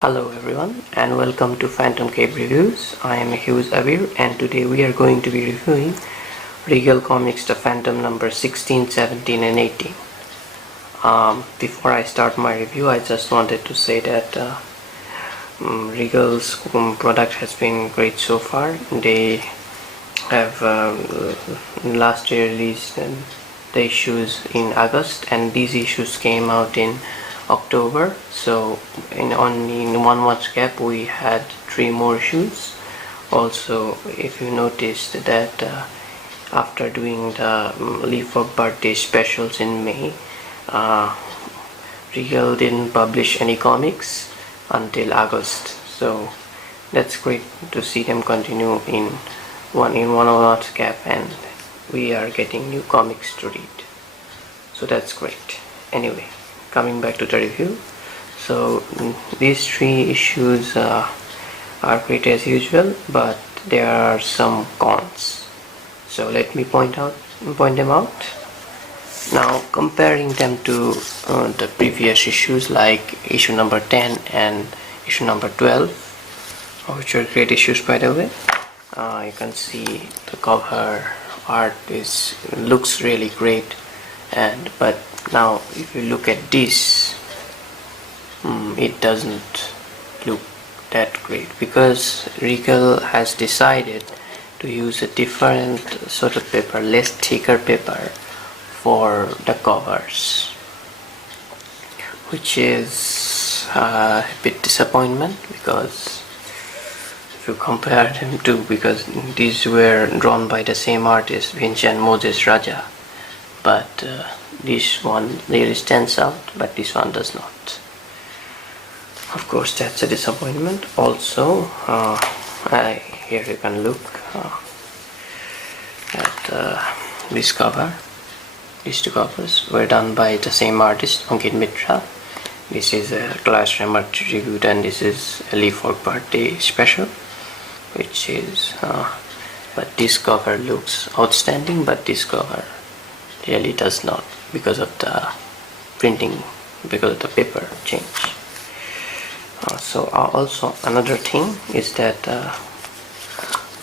Hello everyone and welcome to Phantom Cave Reviews. I am Seuj Abir and today we are going to be reviewing Regal Comics The Phantom number 16, 17 and 18. Before I start my review, I just wanted to say that Regal's product has been great so far. They have last year released the issues in August and these issues came out in October, so in only 1 month gap we had 3 more issues. Also, if you noticed that after doing the Leaf of Birthday specials in May, Regal didn't publish any comics until August, so that's great to see them continue in one month gap, and we are getting new comics to read, so that's great. Anyway, coming back to the review, so these 3 issues are great as usual, but there are some cons, so let me point them out. Now, comparing them to the previous issues like issue number 10 and issue number 12, which are great issues by the way, you can see the cover art looks really great, but now if you look at this, it doesn't look that great because Regal has decided to use a different sort of paper, less thicker paper for the covers, which is a bit disappointment because if you compare them to, because these were drawn by the same artist, Vincent Moses Raja, but this one really stands out, but this one does not. Of course, that's a disappointment. Also, here you can look at this cover. These 2 covers were done by the same artist, Ankit Mitra. This is a Cleas Remerthi tribute and this is a Leaf of Birthday special, which is but this cover looks outstanding, but this cover really does not, because of the printing, because of the paper change. Also another thing is that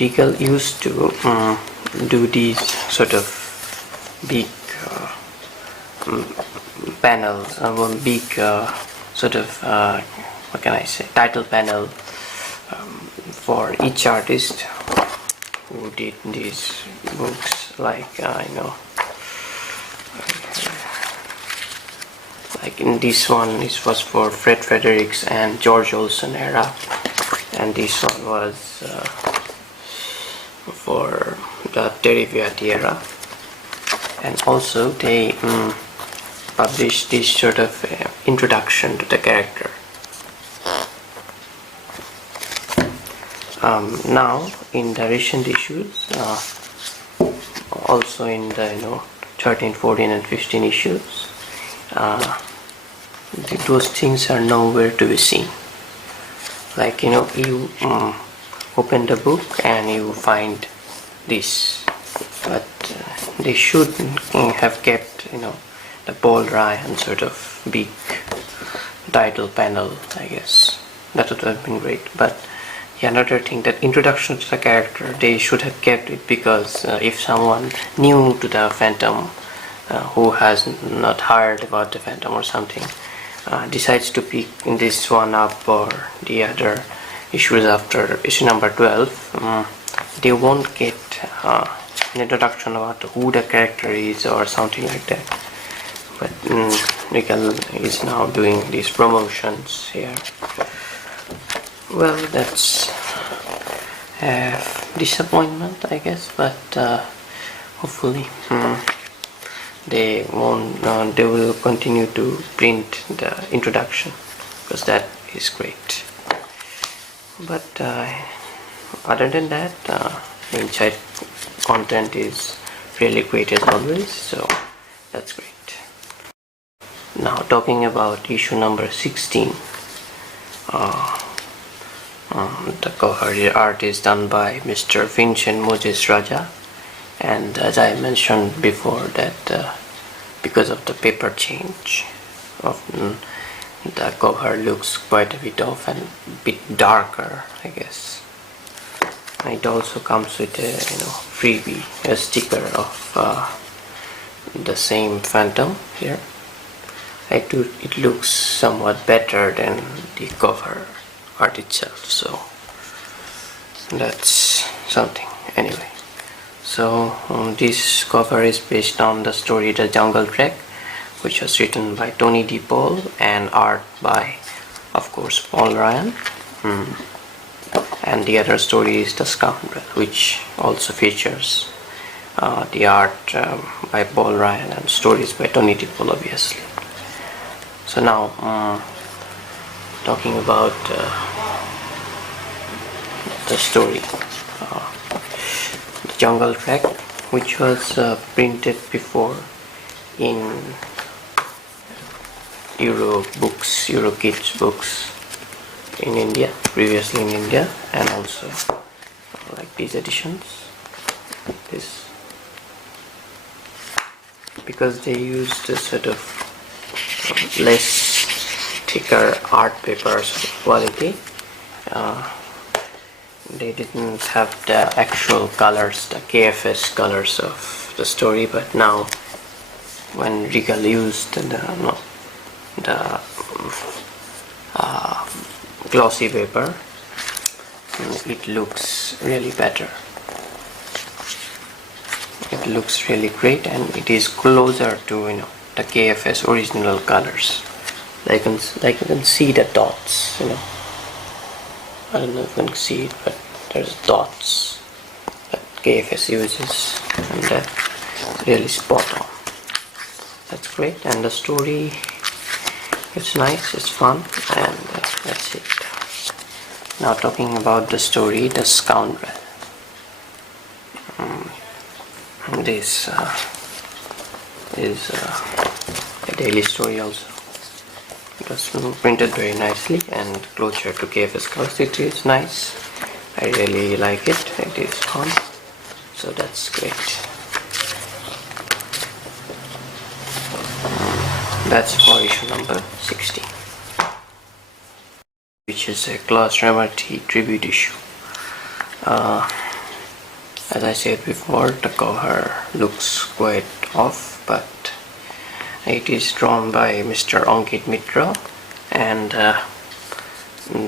Regal used to do these sort of big panels, big sort of what can I say, title panel for each artist who did these books, like like in this one, this was for Fred Fredericks and George Olsen era, and this one was for the Terry Viati era. And also they published this sort of introduction to the character. Now in the recent issues, also in the 13, 14 and 15 issues, those things are nowhere to be seen. Like you open the book and you find this, but they should have kept the Paul Ryan sort of big title panel. I guess that would have been great. But yeah, another thing, that introduction to the character, they should have kept it, because if someone new to the Phantom who has not heard about the Phantom or something decides to pick this one up or the other issues after issue number 12, they won't get an introduction about who the character is or something like that. But Regal is now doing these promotions here. Well, that's a disappointment, I guess, but hopefully they will continue to print the introduction, because that is great. But other than that, the inside content is really great as always, so that's great. Now, talking about issue number 16, the cover art is done by Mr. Vincent Moses Raja, and as I mentioned before, that because of the paper change of the cover looks quite a bit off and a bit darker, I guess. And it also comes with a freebie, a sticker of the same Phantom here. It looks somewhat better than the cover art itself, so that's something. Anyway, so this cover is based on the story The Jungle Trek, which was written by Tony D. Paul and art by, of course, Paul Ryan. And the other story is The Scoundrel, which also features the art by Paul Ryan and stories by Tony D. Paul, obviously. So now, talking about the story, The Jungle Trek, which was printed before in Euro Kids books in India, previously in India, and also like these editions, this, because they used a sort of less thicker art paper sort of quality. They didn't have the actual colors, the KFS colors of the story, but now when Regal used the glossy paper, it looks really better. It looks really great, and it is closer to the KFS original colors. Like you can see the dots. I don't know if you can see it, but there's dots that KFS uses, and that's really spot on. That's great, and the story, it's nice, it's fun, and that's it. Now talking about the story, The Scoundrel. This is a daily story also. It was printed very nicely and closer to KFS colors. It is nice. I really like it. It is fun. So that's great. That's for issue number 16, which is a Cleas Remerthi tribute issue. As I said before, the cover looks quite off, but it is drawn by Mr. Ankit Mitra, and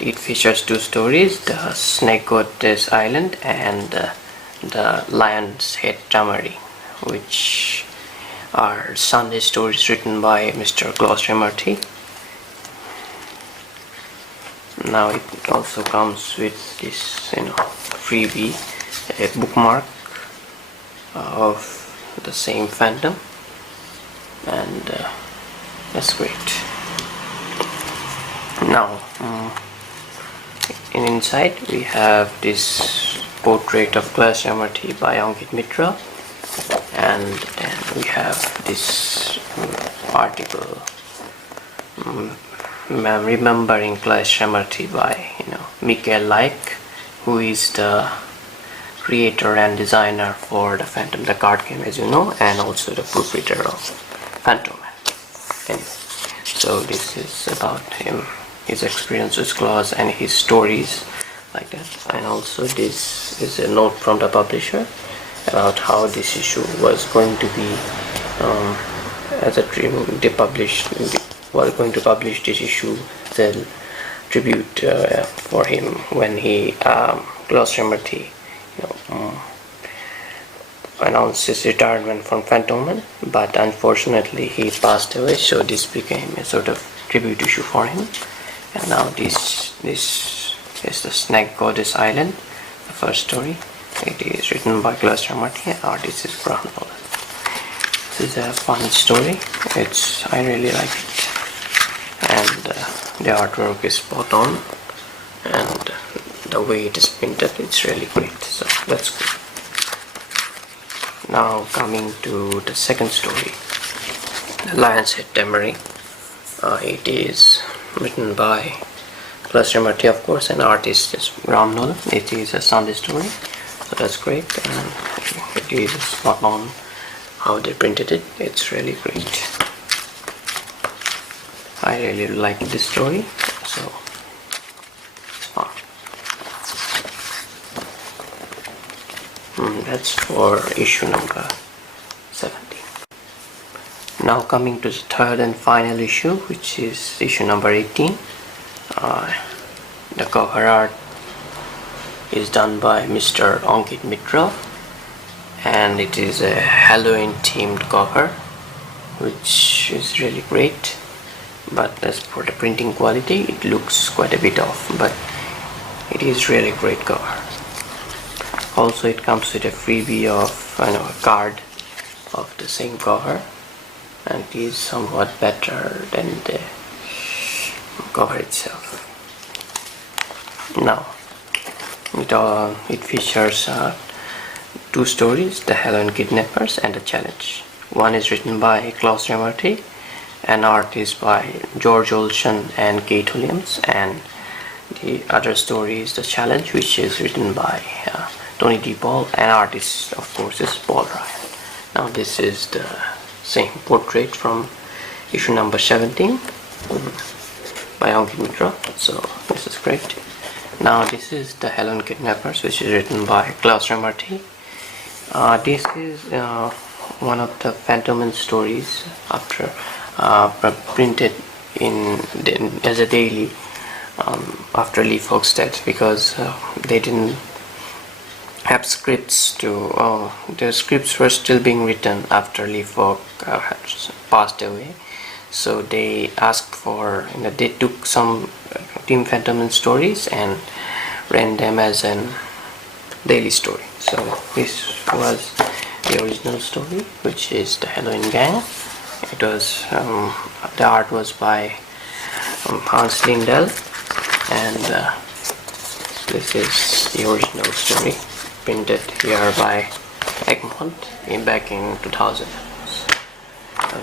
it features two stories: the Snake Goddess Island and the Lion's Head Tamarine, which are Sunday stories written by Mr. Cleas Remarthi. Now it also comes with this freebie, a bookmark of the same Phantom, and that's great. Now inside we have this portrait of Cleas Remerthi by Ankit Mitra, and then we have this article remembering Claes Remarthi by Mickel Lyck, who is the creator and designer for the Phantom, the card game, as you know, and also the proofreader of Phantom. Anyway, so this is about him, his experience with Claes and his stories like that. And also this is a note from the publisher about how this issue was going to be as a they was going to publish this issue as a tribute for him when he Claes Remarthi announced his retirement from Phantom, but unfortunately he passed away, so this became a sort of tribute issue for him. And now this is the Snake Goddess Island, the first story. It is written by Claes Remarthi and artist is Graham Nolan. This is a fun story. I really like it, and the artwork is spot on, and the way it is printed, it's really great. So that's good. Now coming to the second story, The Lion's Head Tamarine. It is written by Claes Remarthi, of course, and artist is Graham Nolan. It is a Sunday story, so that's great, and it is spot on how they printed it. It's really great. I really like this story, so it's fun. That's for issue number 17. Now coming to the third and final issue, which is issue number 18. The cover art is done by Mr. Ankit Mitra, and it is a Halloween themed cover, which is really great. But as for the printing quality, it looks quite a bit off, but it is really great cover. Also, it comes with a freebie of a card of the same cover, and it is somewhat better than the cover itself. Now, it features two stories, The Halloween Kiddnepers and The Challenge. One is written by Cleas Remerthi, and art is by George Olsen and Kate Williams, and the other story is The Challenge, which is written by Tony D. Paul, and artist of course is Paul Ryan. Now this is the same portrait from issue number 17 by Ankit Mitra, so this is great. Now this is The Halloween Kiddnepers, which is written by Claes Remarthi. This is one of the Phantom stories after printed as a daily after Lee Falk's death, because they didn't have scripts to the scripts were still being written after Lee Falk had passed away, so they asked for they took some Team Phantom stories and ran them as an daily story. So this was the original story, which is the Halloween Gang. It was the art was by Hans Lindell, and this is the original story, printed here by Egmont back in 2000.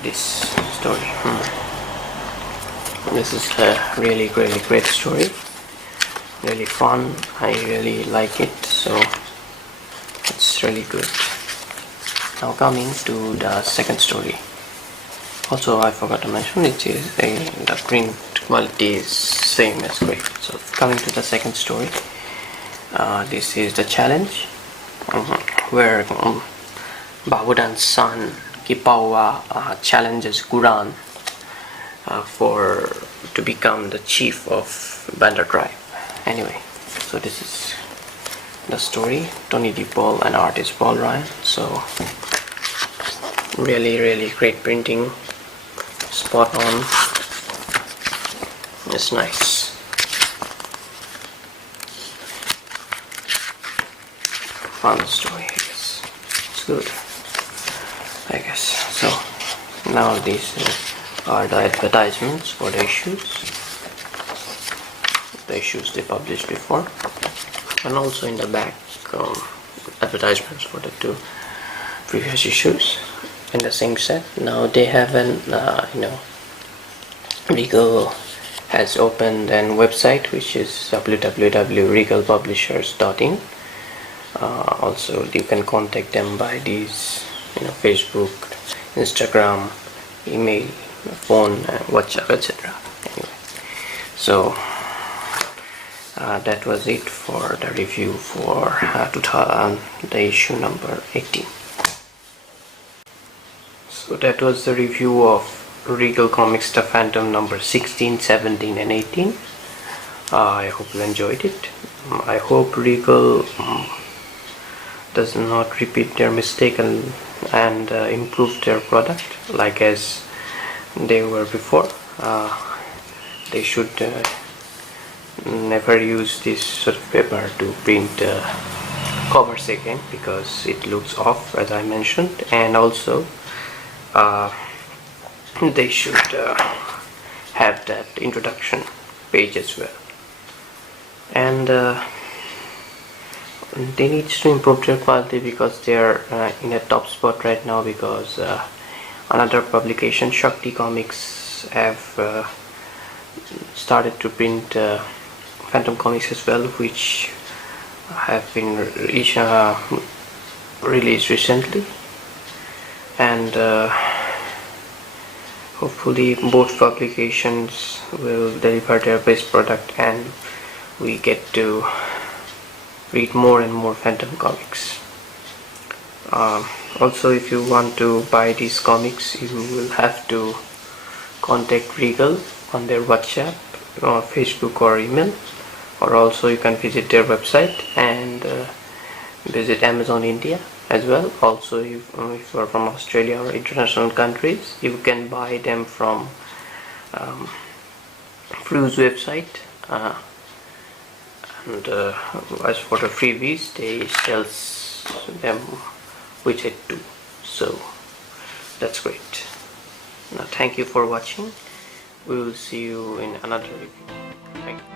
This story. This is a really great story, really fun. I really like it, so it's really good. Now coming to the second story. Also, I forgot to mention, the print quality is same as great. So coming to the second story, this is The Challenge, where Babudan's son Kipawa challenges Guran to become the chief of Banda tribe. Anyway, so this is the story. Tony D. Paul and artist Paul Ryan. So really great printing, spot on. It's nice. Fun story, I guess. It's good, I guess. So now these are the advertisements for the issues they published before, and also in the back advertisements for the two previous issues in the same set. Now they have an Regal has opened a website, which is www.regalpublishers.in. Also you can contact them by these Facebook, Instagram, email, phone, WhatsApp, etc. Anyway, so that was it for the review for the issue number 18. So that was the review of Regal Comics The Phantom number 16, 17 and 18. I hope you enjoyed it. I hope Regal does not repeat their mistake and improve their product like as they were before. They should never use this sort of paper to print covers again, because it looks off, as I mentioned, and also they should have that introduction page as well, and they need to improve their quality, because they are in a top spot right now, because another publication, Shakti Comics, have started to print Phantom comics as well, which have been released recently, and hopefully both publications will deliver their best product and we get to read more and more Phantom comics. Also, if you want to buy these comics, you will have to contact Regal on their WhatsApp or Facebook or email, or also you can visit their website and visit Amazon India as well. Also, if you are from Australia or international countries, you can buy them from Fru's website, and as for the freebies, they sell them widget too, so that's great. Now thank you for watching. We will see you in another review. Thank you.